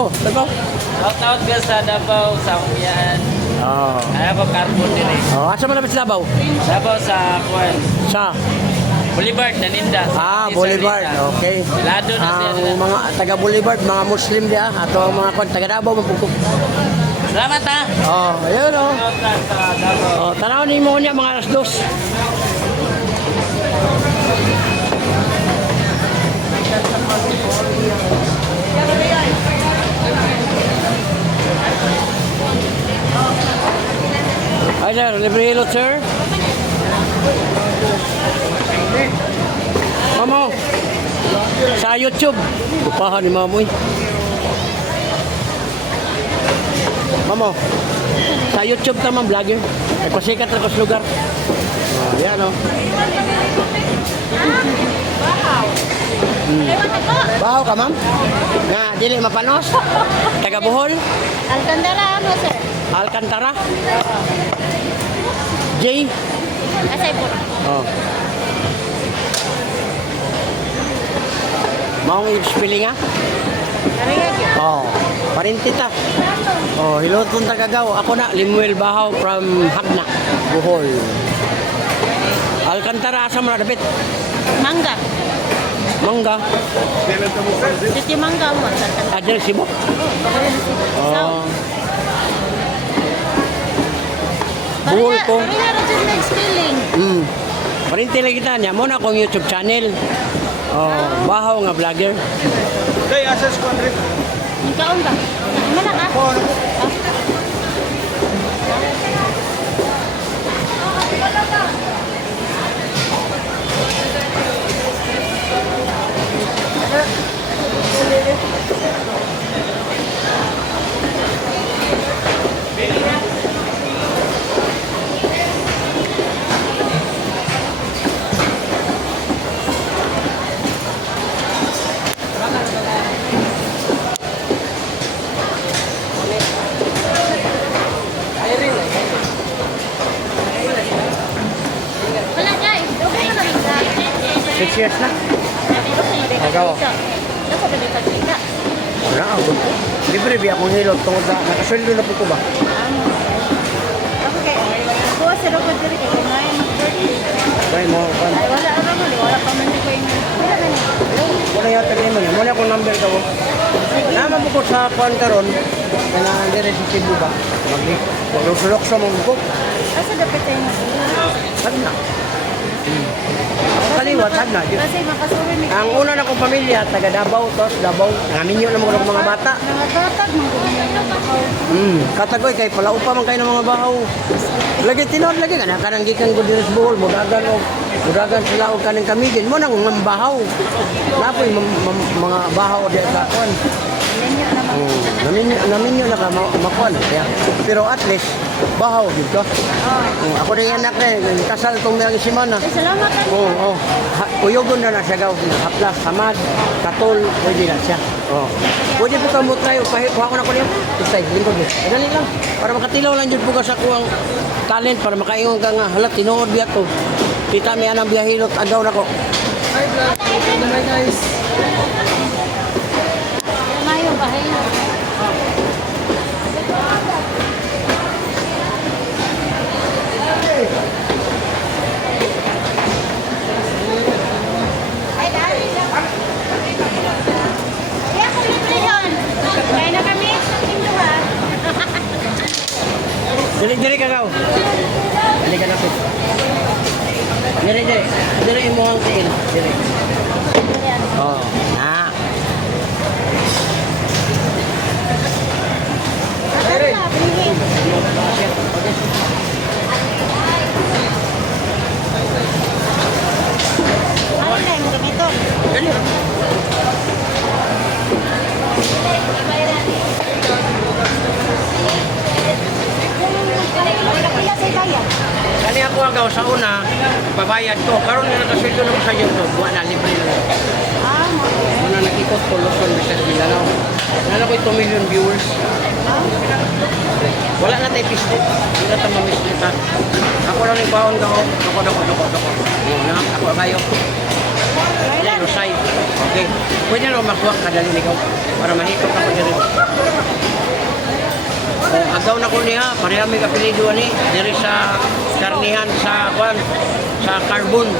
Oh, Davao. Out ka sa Davao, sa Umian. Oh. Kaya ko carbon din eh. Oh, asa man naman sa Davao? Davao sa Kuan. Sa Boulevard, Naninda. Boulevard. Okay. Lado na siya. Ang mga taga Boulevard, mga Muslim dia ato ang mga taga Davao mapugtog. Salamat ha. Oh, ayun oh. Out ka sa Davao. Oh, tanaw ni mo niya mga alas 2. Hi sir, libre hilot sir. Mamo, sa YouTube. Bupahan ni Mamoy. Mamo, sa YouTube tamang vlogger. Nagpasikat na sa lugar. Oh, yan o. Bahaw ka, ma'am? Nga, dili mapanos? Taga Bohol? Alcantara ano, sir? Alcantara? J? Asay po. Oh. Maong spelling nga? Kariyag yun. Oh, parintita. Oh, hilotong tagagaw. Ako na, Limuel Bahaw from Hagna, Bohol. Alcantara, asa mo na dapit? Mangga. Mangga. Titi mangga mo. Alcantara. Address mo? Oh. Bohol ko. Kariyag rin na spelling. Parinti lang kita niya. Muna akong YouTube channel. Oh, Bahaw nga vlogger. Kay asas ko Andre. Yung kaon ba? Mana ka? Ko ano po? Wala guys. Okay na lang. 6 years na. Agaw. Ako ba dito kita? Wala ako. Libre biya akong hilot tungkol sa nakasweldo na po ko ba? Ako kay ako sa ko diri kay kumain mag-birthday. Kaya mo, Ay wala ano mo, wala pa man ko yung wala na ni. wala yata kayo mo niya. Muna akong number ka mo. Naman po ko sa kuwan karon. Kaya dire si Cebu ba? Maglusulok sa mong bukok. Asa dapat tayo na? Saan na? Ako kaliwat, saan na? Kasi makasuri ni Ang una na kong pamilya, taga Davao, tos Davao. Naminyo na mga mga bata. mga batag mo ako. Katagoy kay palaupa man kayo ng mga bahaw. Lagi tinod lagi kana kanang gikan ko diri sa Bohol, mudagan sila og kaning kamigin mo nang mambahaw. Napoy mga bahaw di sa kon. Lenyo naman. Naminyo na ka makuan. Kaya pero at least bahaw gid ka. Ako rin anak na kasal tong mga semana. Salamat ani. Oo. Uyogon na siya gaw. Haplas, hamad, katol, pwede na siya. Oo. Pwede po ka mo tayo. Kuha ko na ko niya. Istay, lingkod niya. Dali lang. Para makatilaw lang dyan po ka sa kuwang talent. Para makaingon ka nga. Hala, tinuod biya to. Kita may anang biyahilot. Agaw na ko. Hi vlog. Hi guys. Mayo bahay. Ay dali. Ya ko libre yon. Kaya na kami sa tinduha. Dili ka gaw. Dili ka na po. Dili. Dili mo ang tiin. Dili. Oo. Na. Ay, bilhin. Ano na yung ganito? Dali. Kapila sa bayan. Kani ako agaw sa una, pabayad ko. Karon nga nakasweldo na ko sa YouTube. Buwan na libre na. Muna nakikot ko Luzon, Visayas, Mindanao. Nala ko 2 million viewers. Wala na tayo pislit. Hindi na tayo mamislit ha. Ako lang yung baon ka ho. Dako. Ako kayo. Lusay. Okay. Pwede na makuha kadali ikaw. Para mahikot ako dyan. Ikaw na ko niya, pareha may kapilido ni, diri sa karnihan sa kwan, sa carbon.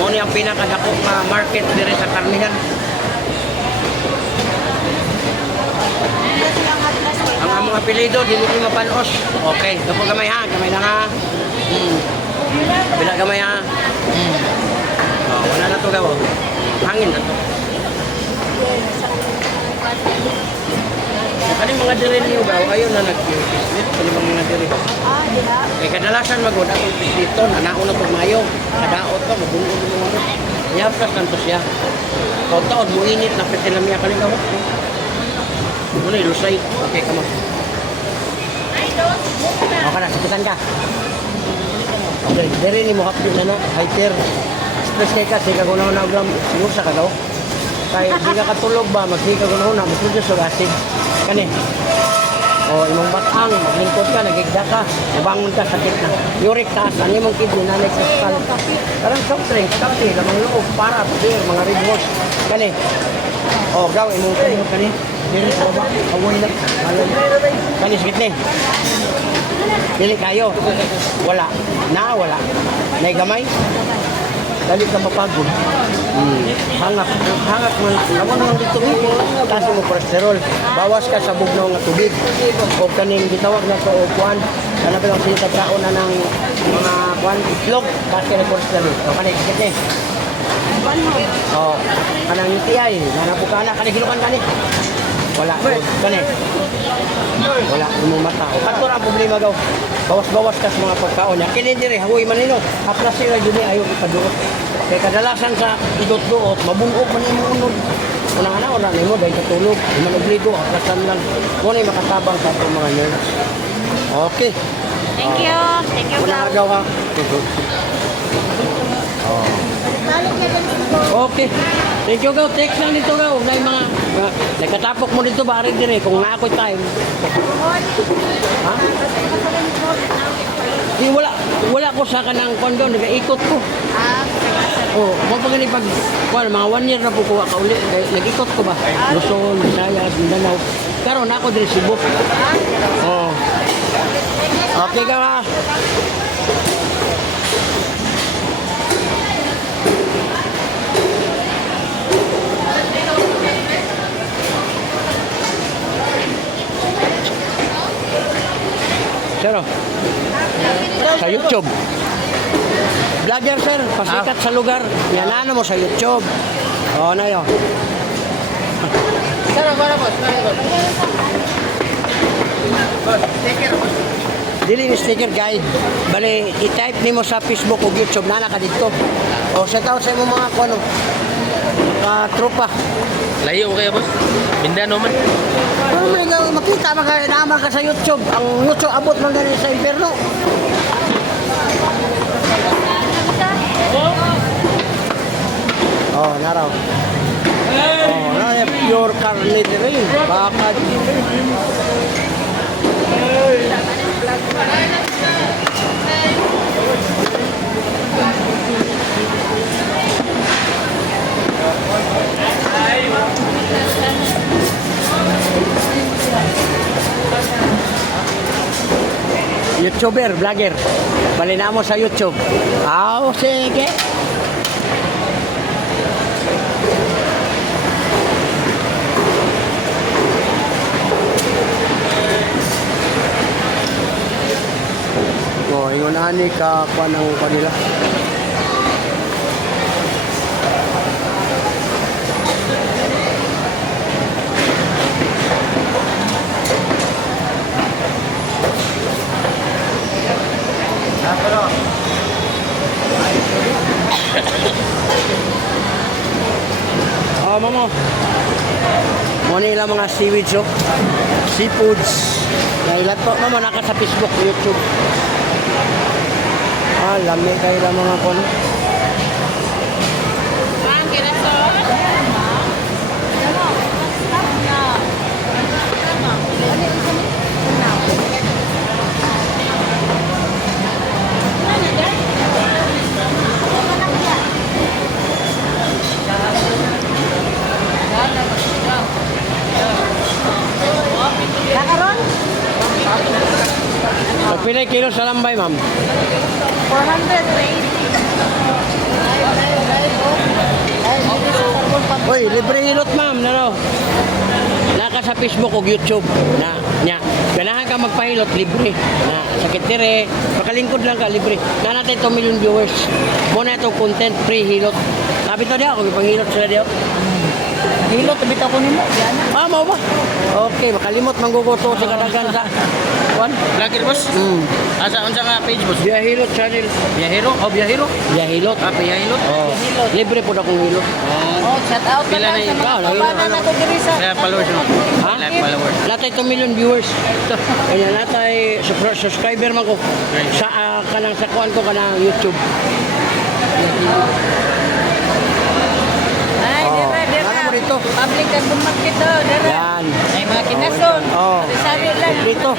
Mo ni ang pinakadako nga market diri sa karnihan. Ang mga apelido, dili ko mapanos. Okay, dapo gamay ha, gamay na nga. Bila gamay ha. Oh, wala na to gaw. Hangin na to. Kani mga diri niyo gaw, ayon na nag-business kani mga diri. Ah, diha. Kay kadalasan magod ang dito, nanaon na pag mayo. Kadaot to, mabungod mo ano. Niya plus kanto siya. Taon mo init na petilamiya kani gaw. Muna ilusay. Okay, kamo. Okay na, sakitan ka. Okay, diri ni mo hapdi na na. High-tier. Stress kay ka, sige ko na ulam. Siguro sa kagaw. Kaya di ka katulog ba, magsika ko na mag-produce o acid. Kani. O, imong batang, maglingkod ka, nagigda ka, nabangon ka, sakit na. Uric taas, ano yung kidney, nanay sa skull. Parang soft drinks, kape, lamang loob, para, beer, mga Red Horse. Kani. O, gaw, imong kayo, kani. Dili sa baba, awoy na. Kani, sakit ni. Dili kayo. Wala. Wala. Nay gamay. Dali ka mapagod. Hangak man. Naman naman dito kasi mo cholesterol. Bawas ka sa bugnaw nga tubig. O kaning gitawag na to o kuan. Kana ba lang sinita taon na ng mga kuan itlog kasi na cholesterol. O kaning sakit ni. O kanang UTI, nanapukana kaning hilukan kani. Wala. Kani. Wala mo mata. O kato ra ang problema gaw. Bawas-bawas ka sa mga pagkaon niya. Kini dire hagoy man nino. Haplas sila jud ayo ipaduot. Kay kadalasan sa idot-duot, mabungog man imong unod. Una-una wala nimo dahil katulog, di man obligo, haplasan lang. Mo ni makatabang sa atong mga nerves. Okay. Thank you. Thank you, Wala Gab. agaw ha. Balik na din po. Okay. Thank you gaw. Text lang dito gaw. Na yung mga nagkatapok mo dito bari dire kung na ako'y time. Ha? Di wala ko sa kanang kondo, nagaikot ko. Ah, Oh, mo pag ni pag mga 1 year na po kuha ka uli. Nag-ikot ko ba? Luzon, Visayas, Mindanao. Karon ako diri Cebu. Oh. Okay ka ba? Sir, sa YouTube. Vlogger sir, pasikat sa lugar. Yan ano mo sa YouTube. Oo na yun. Sir, para boss. Dili ni sticker guide. Bali, i-type ni mo sa Facebook o YouTube. Nana ka dito. O, set out sa mga ano, tropa. Layo kayo boss. Mindanao man. Oh my God, makita naman ka sa YouTube. Ang YouTube abot lang ganun sa impyerno. Oh, naraw. Oh, na pure carnitine. Bakad. YouTuber, vlogger. Bali na mo sa YouTube. Sige. Ingon ani ka kuan ang kanila. Mamo. Mo nila mga seaweeds oh. Seafoods. Dahil to mamo naka sa Facebook, YouTube. Lami kayo lang mga kono. Nakaroon? Pila kilo sa lambay, ma'am? 400. Uy, libre hilot, ma'am. Ano? Naka sa Facebook o YouTube na nya. Ganahan ka magpahilot, libre. Na sakit tire, pakalingkod lang ka, libre. Na natin 2 million viewers. Muna itong content, free hilot. Sabi to diya, kung ipanghilot sila diya. Hilot, bitaw ko nimo. Yan. Ah, mau ba? Okay, makalimot mangguguto sa kadagan sa kuan. Vlogger, boss? Asa, unsa nga page, boss? Biya hilot channel. Biyahero? Oh, biyahero? Biya hilot. Ah, biyahero? Oh, libre po na kong hilot. Oh, shout out na Pila lang na sa yun? mga Ah, kabanan na to diri sa. Kaya followers, no? Ha? Like followers. Natay 2 million viewers. Kanya natay subscriber man ko sa kanang sa kuan ko kanang YouTube. Ay, Oh, dira. ano mo rito? Public and market to, dira. Yan. Ay, mga kinason. Oh. Sabi lang. Dito.